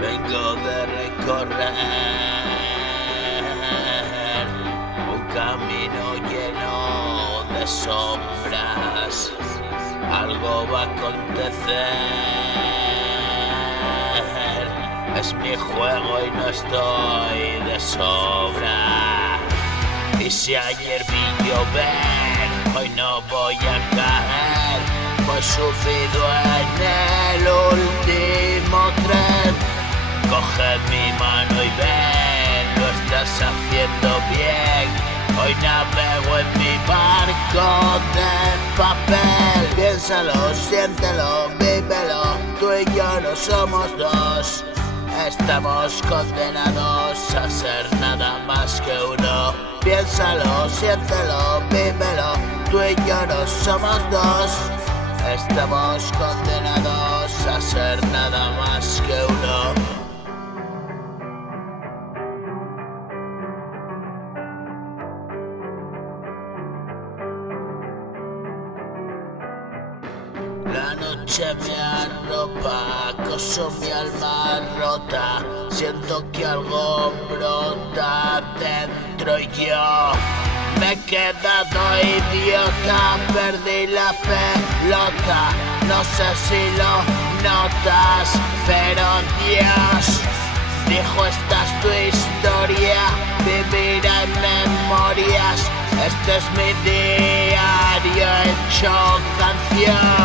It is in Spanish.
Vengo de recorrer un camino lleno de sombras. Algo va a acontecer, es mi juego y no estoy de sobra. Y si ayer vi llover, hoy no voy a caer. Voy subido en el último tren. Coge mi mano y ven, lo estás haciendo bien. Hoy navego en mi barco de papel. Piénsalo, siéntelo, vívelo. Tú y yo no somos dos. Estamos condenados a ser nada más que uno. Piénsalo, siéntelo, vívelo. Tú y yo no somos dos. Estamos condenados a ser nada más que uno. La noche me arropa, acoso mi alma rota. Siento que algo brota dentro y yo me he quedado idiota. Perdí la pelota, no sé si lo notas, pero Dios dijo: esta es tu historia, vivirá en memorias. Este es mi diario hecho canción.